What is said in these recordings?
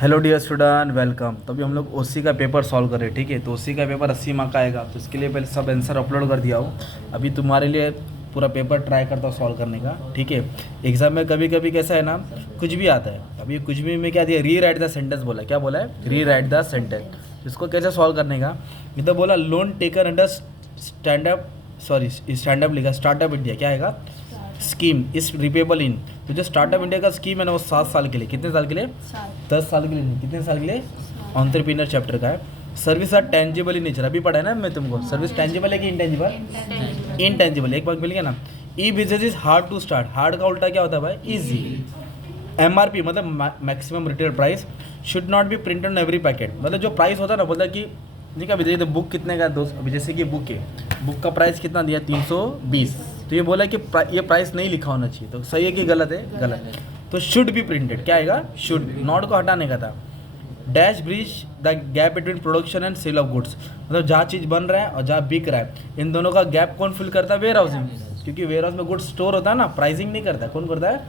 Hello dear student, welcome. तो अभी हम लोग ओसी का पेपर सॉल्व कर रहे हैं, ठीक है। तो ओसी का पेपर 80 मार्क का आएगा, तो इसके लिए पहले सब आंसर अपलोड कर दिया हो। अभी तुम्हारे लिए पूरा पेपर ट्राई करता हूँ सॉल्व करने का, ठीक है। एग्जाम में कभी कभी कैसा है ना, कुछ भी आता है। अभी कुछ भी में क्या दिया, री राइट द सेंटेंस बोला। क्या बोला है? री राइट द सेंटेंस। इसको कैसे सॉल्व करने का, इधर बोला लोन टेकर अंडर स्टैंडअप लिखा, स्टार्टअप इंडिया। क्या आएगा? स्कीम इस रिपेबल इन। तो जो स्टार्टअप इंडिया का स्कीम है ना, वो 7 साल के लिए। कितने साल के लिए? 10 साल के लिए नहीं, कितने साल के लिए? एंटरप्रेन्योर चैप्टर का है। Service are tangible in nature. अभी पढ़ा है ना मैं तुमको, सर्विस टेंजिबल है कि इनटेंजिबल? इनटेंजिबल। एक बात मिलेगा ना, e business is hard to start. Hard का उल्टा क्या होता है भाई? इजी। एमआरपी मतलब maximum retail price should not be printed on every packet. मतलब जो प्राइस होता है ना, बोलता है कि नहीं का अभी बुक कितने का दोस्त, अभी जैसे कि बुक है, बुक का प्राइस कितना दिया? 320। तो ये बोला कि ये प्राइस नहीं लिखा होना चाहिए। तो सही है कि गलत है? गलत है। तो शुड बी प्रिंटेड। क्या आएगा? शुड। नॉट को हटाने का था। Dash bridge the gap between production and sale of goods. मतलब जहाँ चीज़ बन रहा है और जहाँ बिक रहा है, इन दोनों का गैप कौन फिल करता है? Warehousing. क्योंकि वेयर हाउस में गुड्स स्टोर होता है ना, प्राइसिंग नहीं करता है। कौन करता है?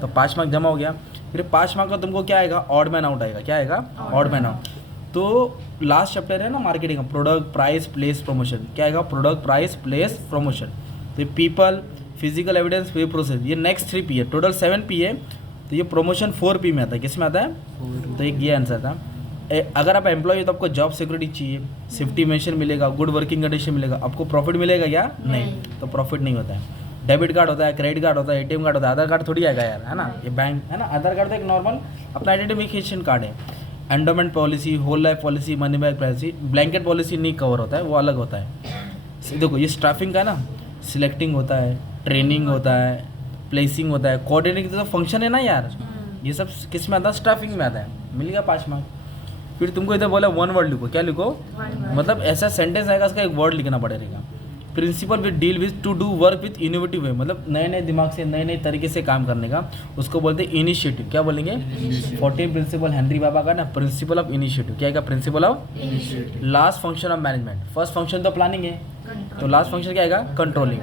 तो 5 मार्क जमा हो गया। फिर 5 मार्क का तुमको क्या आएगा? ऑड मैन आउट आएगा। क्या आएगा? Odd man out. तो लास्ट चैप्टर है ना मार्केटिंग का, प्रोडक्ट प्राइस प्लेस प्रमोशन। क्या आएगा? Product price place promotion. तो पीपल, फिजिकल एविडेंस, वे प्रोसेस, ये नेक्स्ट 3 पी है। टोटल 7 पी है। तो ये प्रमोशन 4 पी में आता है। किस में आता है? तो एक ये आंसर था। अगर आप एम्प्लॉय हो तो आपको जॉब सिक्योरिटी चाहिए, सेफ्टी मेंशन मिलेगा, गुड वर्किंग कंडीशन मिलेगा। आपको प्रॉफिट मिलेगा क्या? नहीं। तो प्रॉफिट नहीं होता है। डेबिट कार्ड होता है, क्रेडिट कार्ड होता है, एटीएम कार्ड होता है। आधार कार्ड थोड़ी आएगा यार, है ना। ये बैंक है ना, आधार कार्ड तो एक नॉर्मल अपना आइडेंटिफिकेशन कार्ड है। Endowment policy, whole life policy, money back policy, blanket policy नहीं कवर होता है, वो अलग होता है। देखो ये स्टाफिंग का है ना, सिलेक्टिंग होता है, ट्रेनिंग होता है, प्लेसिंग होता है, कोऑर्डिनेटिंग तो फंक्शन है ना यार। ये सब किस में आता है? स्टाफिंग में आता है। मिल गया 5 मार्क। फिर तुमको इधर बोला 1 वर्ड लिखो। क्या लिखो? मतलब ऐसा सेंटेंस आएगा, उसका एक वर्ड लिखना पड़ेगा। Principle with deal with to do work with innovative way, मतलब नए नए दिमाग से, नए नए तरीके से काम करने का, उसको बोलते हैं इनिशिएटिव। क्या बोलेंगे? 14 प्रिंसिपल हेनरी बाबा का ना, प्रिंसिपल ऑफ इनिशिएटिव। क्या है? Principle of initiative. Last function of management. First function तो प्लानिंग है, तो लास्ट फंक्शन क्या आएगा? कंट्रोलिंग।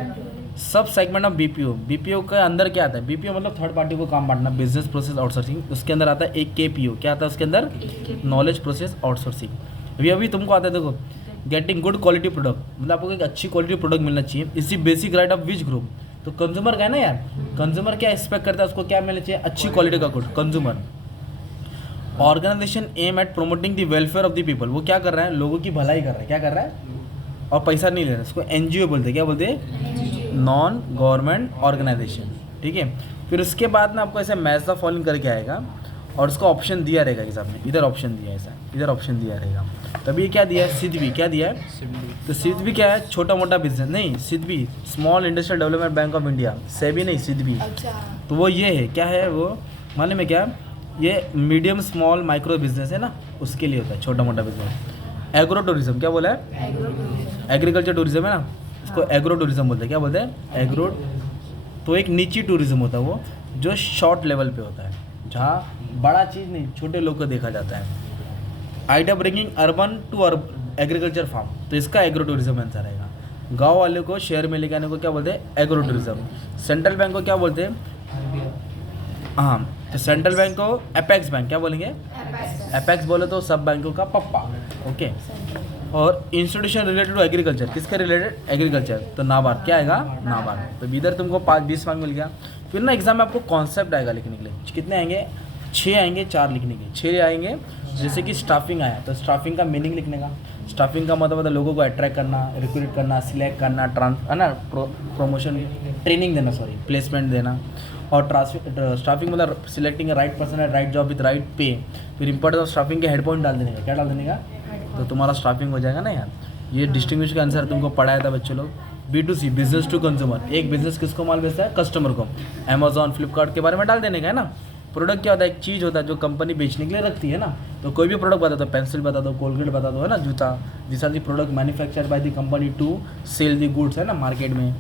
सब सेगमेंट ऑफ बीपीओ। बीपीओ के अंदर क्या आता है? बीपीओ मतलब थर्ड पार्टी को काम बांटना, बिजनेस प्रोसेस आउटसोर्सिंग। उसके अंदर आता है एक केपीओ। क्या आता है उसके अंदर? Knowledge process outsourcing. अभी तुमको आता है, देखो, गेटिंग गुड क्वालिटी प्रोडक्ट, मतलब आपको एक अच्छी क्वालिटी प्रोडक्ट मिलना चाहिए। इसी basic right of which group? तो कंज्यूमर का है ना यार। कंज्यूमर क्या एक्सपेक्ट करता है? उसको क्या मिलना चाहिए? अच्छी क्वालिटी का good. Consumer. Organisation aim at promoting the welfare of the people. वो क्या कर रहा है? लोगों की भलाई कर रहा है। क्या कर रहा है? और पैसा नहीं ले रहा है। उसको एनजीओ बोलते हैं। क्या बोलते हैं? नॉन गवर्नमेंट ऑर्गेनाइजेशन, ठीक है। फिर उसके बाद में आपको ऐसे मैच द फॉलोइंग करके आएगा और उसका ऑप्शन दिया रहेगा एग्जाम में। इधर ऑप्शन दिया है, ऐसा इधर ऑप्शन दिया रहेगा। तभी क्या दिया है? सिडबी। क्या दिया है? तो सिडबी क्या है? छोटा मोटा बिजनेस नहीं, SIDBI small industrial development bank of India. SEBI नहीं, सिडबी। तो वो ये है, क्या है वो मालूम है क्या? ये मीडियम स्मॉल माइक्रो बिजनेस है ना, उसके लिए होता है छोटा मोटा बिजनेस। Agro tourism. क्या बोला है? एग्रीकल्चर टूरिज्म है ना, उसको एग्रो टूरिज्म बोलते हैं। क्या बोलते हैं? एग्रो। तो एक नीची टूरिज्म होता है वो, जो शॉर्ट लेवल पे होता है, जहाँ बड़ा चीज़ नहीं, छोटे लोग को देखा जाता है। Idea bringing urban to agriculture farm. तो इसका एग्रो टूरिज्म आंसर रहेगा। गांव वाले को शहर में लेके आने को क्या बोलते हैं? Agro tourism. सेंट्रल बैंक को क्या बोलते हैं? हाँ, तो सेंट्रल बैंक को एपेक्स बैंक। क्या बोलेंगे? एपेक्स बोले तो सब बैंकों का पप्पा, ओके। और इंस्टीट्यूशन रिलेटेड टू एग्रीकल्चर, किसके रिलेटेड? एग्रीकल्चर। तो नाबार्ड। क्या आएगा? नाबार्ड। तो इधर तुमको 20 मार्क मिल गया। फिर ना एग्जाम में आपको कॉन्सेप्ट आएगा लिखने के लिए। कितने आएंगे? 6 आएंगे, 4 लिखने के। 6 आएंगे। जैसे कि स्टाफिंग आया, तो स्टाफिंग का मीनिंग लिखने का। स्टाफिंग का मतलब लोगों को अट्रैक्ट करना, रिक्रूट करना, सिलेक्ट करना, है ना, प्रमोशन, ट्रेनिंग देना, सॉरी, प्लेसमेंट देना। और स्टाफिंग मतलब सिलेक्टिंग राइट पर्सन है, राइट जॉब विद राइट पे। फिर इंपॉर्टेंस ऑफ स्टाफिंग के हेड पॉइंट डाल देने का। क्या डाल देने का? तो तुम्हारा स्टाफिंग हो जाएगा ना यार। ये डिस्टिंग्विश का आंसर तुमको पढ़ाया था बच्चों लोग। B2C, business to consumer. एक बिजनेस किसको माल बेचता है? कस्टमर को। अमेजॉन, फ्लिपकार्ट के बारे में डाल देने का, है ना। प्रोडक्ट क्या होता है? एक चीज़ होता है जो कंपनी बेचने के लिए रखती है ना। तो कोई भी प्रोडक्ट बता दो, पेंसिल बता दो, कोलगेट बता दो, है ना, जूता। This are the product manufacture by the company to sell the goods, है ना, मार्केट में।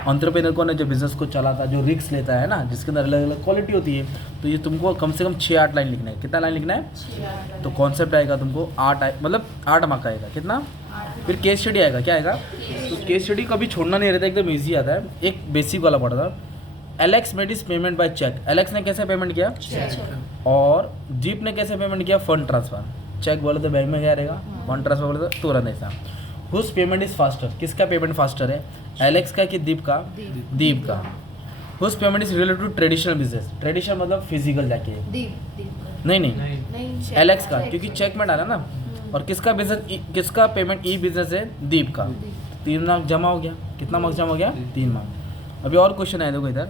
एंटरप्रेन्योर कौन है? जो बिजनेस को चलाता है, जो रिस्क लेता है ना, जिसके अंदर अलग अलग क्वालिटी होती है। तो ये तुमको कम से कम 6-8 लाइन लिखना है। कितना लाइन लिखना है? 6-8। तो कॉन्सेप्ट आएगा तुमको 8, मतलब 8 मार्क का आएगा। कितना? फिर केस स्टडी आएगा। क्या आएगा? तो केस स्टडी कभी छोड़ना नहीं रहता, एकदम ईजी आता है। एक बेसिक वाला पढ़ा था, Alex made is payment by cheque, Alex ने कैसे पेमेंट किया, और जीप ने कैसे पेमेंट किया, फंड ट्रांसफर। चेक बोले तो बैंक में क्या रहेगा, फंड ट्रांसफर बोले तो तुरंत ऐसा। हुज पेमेंट इज फास्टर, किसका पेमेंट फास्टर है, एलेक्स का कि दीप का, दीप का। Whose payment is related to traditional business, traditional मतलब फिजिकल जाके, नहीं एलेक्स का, क्योंकि चेक में डाला ना। और किसका बिजनेस, किसका पेमेंट ई बिजनेस है, दीप का। 3 मार्क्स जमा हो गया, कितना मार्क्स जमा हो गया, 3 मार्क्स। अभी और क्वेश्चन है, देखो इधर।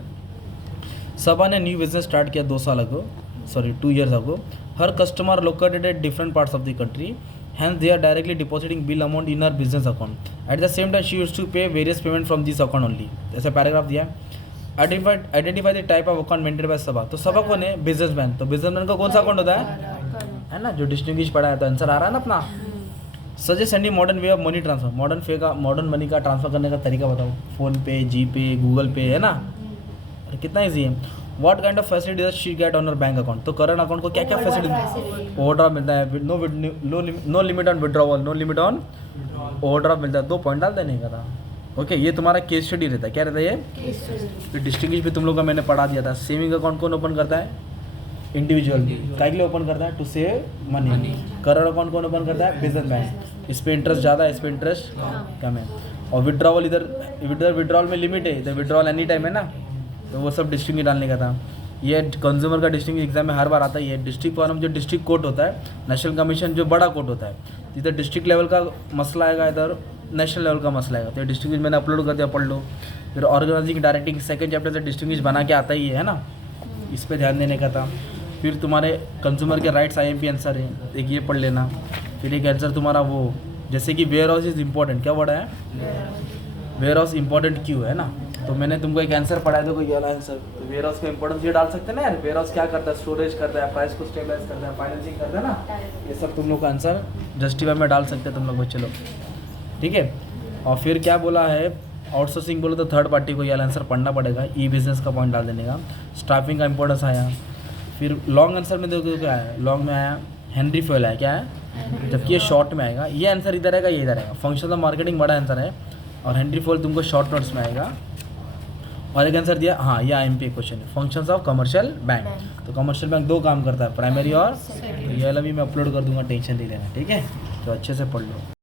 सबा ने न्यू बिजनेस स्टार्ट किया 2 साल अगो, सॉरी 2 years अगो। हर customer located at different parts of the country, hence they are directly depositing bill amount in her business account. At the same time she used to pay various payment from this account only. ऐसा paragraph दिया है। Identify the type of account maintain by Saba, तो सबा कौन है, businessman. तो businessman का कौन सा अकाउंट होता है ना, जो डिस्टिंग्विश पड़ा है। तो आंसर आ रहा है ना अपना। Suggest any modern way of money transfer, modern money का ट्रांसफर करने का तरीका बताओ। फोन पे, जी पे, गूगल पे, है ना, कितना ईजी है। What kind of facility does she get on her bank account, तो करंट अकाउंट को क्या क्या फैसिलिटी, ओवरड्राफ्ट मिलता है, no limit on withdrawal, no limit on overdraft मिलता है। 2 पॉइंट डाल देने का था। ओके, ये तुम्हारा केस स्टडी रहता है, क्या रहता है ये, डिस्टिंग्विश भी तुम लोग का मैंने पढ़ा दिया था। सेविंग अकाउंट कौन ओपन करता है, इंडिविजुअल, काय के लिए ओपन करता है, to save money. Current account कौन ओपन करता है, बिजनेसमैन। इस पे इंटरेस्ट ज़्यादा है, इस पे इंटरेस्ट कम है। और विड्रॉवल, इधर विड्रॉवल में लिमिट है, इधर विड्रॉवल एनी टाइम है ना। तो वो सब डिस्ट्रिक्ट डालने का था। ये कंज्यूमर का डिस्ट्रिक्ट एग्जाम में हर बार आता है। ये डिस्ट्रिक्ट फॉर्म जो डिस्ट्रिक्ट कोर्ट होता है, नेशनल कमीशन जो बड़ा कोर्ट होता है, इधर डिस्ट्रिक्ट लेवल का मसला आएगा, इधर नेशनल लेवल का मसला आएगा। तो डिस्ट्रिक्ट मैंने अपलोड कर दिया, पढ़ लो। फिर ऑर्गेनाइजिंग डायरेक्टिंग सेकंड चैप्टर से डिस्ट्रिक्ट बना के आता ही है ना, इस पर ध्यान देने का था। फिर तुम्हारे कंज्यूमर के राइट्स IMP आंसर है, एक ये पढ़ लेना। फिर एक आंसर तुम्हारा वो, जैसे कि वेयर हाउस इज़ इम्पॉर्टेंट, क्या वर्ड है, वेयर हाउस इंपॉर्टेंट क्यों है ना। तो मैंने तुमको एक आंसर पढ़ाया, देखो ये वाला आंसर। तो वेयर हाउस का इंपॉर्टेंस ये डाल सकते हैं ना यार, वेयर हाउस क्या करता है, स्टोरेज करता है, प्राइस को स्टेबलाइज करता है, फाइनेंसिंग करता है ना। ये सब तुम लोग का आंसर जस्टिफाई में डाल सकते हैं तुम लोग बच्चे लोग, ठीक है। और फिर क्या बोला है, आउटसोर्सिंग बोलो तो थर्ड पार्टी को ये वाला आंसर पढ़ना पड़ेगा, ई बिजनेस का पॉइंट डाल देने का। स्टाफिंग का इंपॉर्टेंस आया। फिर लॉन्ग आंसर में देखो क्या है, लॉन्ग में आया हेनरी फ्यूल है, क्या है, जबकि ये शॉर्ट में आएगा। ये आंसर इधर आएगा, ये इधर आएगा। फंक्शन ऑफ मार्केटिंग बड़ा आंसर है, और हेनरी फ्यूल तुमको शॉर्ट नोट्स में आएगा। और एक आंसर दिया, हाँ ये IMP क्वेश्चन है, फंक्शंस ऑफ कमर्शियल बैंक। तो कमर्शियल बैंक 2 काम करता है, प्राइमरी और, तो ये वाला भी मैं अपलोड कर दूंगा, टेंशन नहीं लेना, ठीक है। तो अच्छे से पढ़ लो।